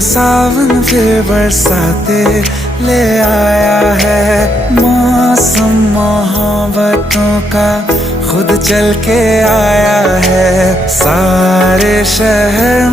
सावन फिर बरसाते ले आया है। मौसम मोहब्बतों का खुद चल के आया है। सारे शहर